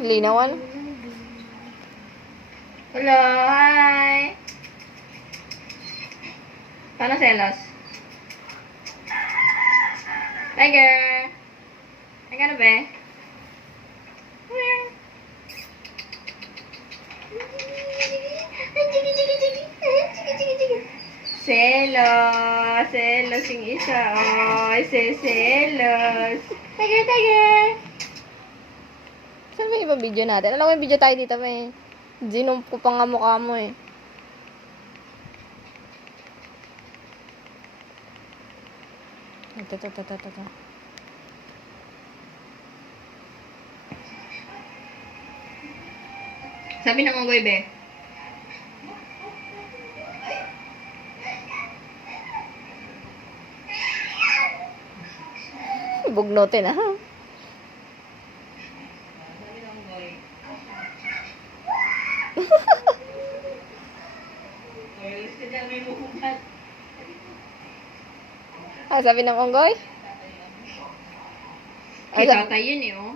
Linawan. Hello, hi! Paano selos? Tiger! Ay ka na ba? Selos! Selos yung isa. Ay, selos. Tiger, tiger! Saan ba yung ibang video natin? Alam mo yung video tayo dito, may. Zinum ko pa nga mukha mo eh. Ito. Sabi ng unggoy, be. Bugnotin ah. Sabi ng unggoy. Oilis ka dyan, may buhubat. Ah, sabi ng unggoy? Kay tatay yun eh, oh.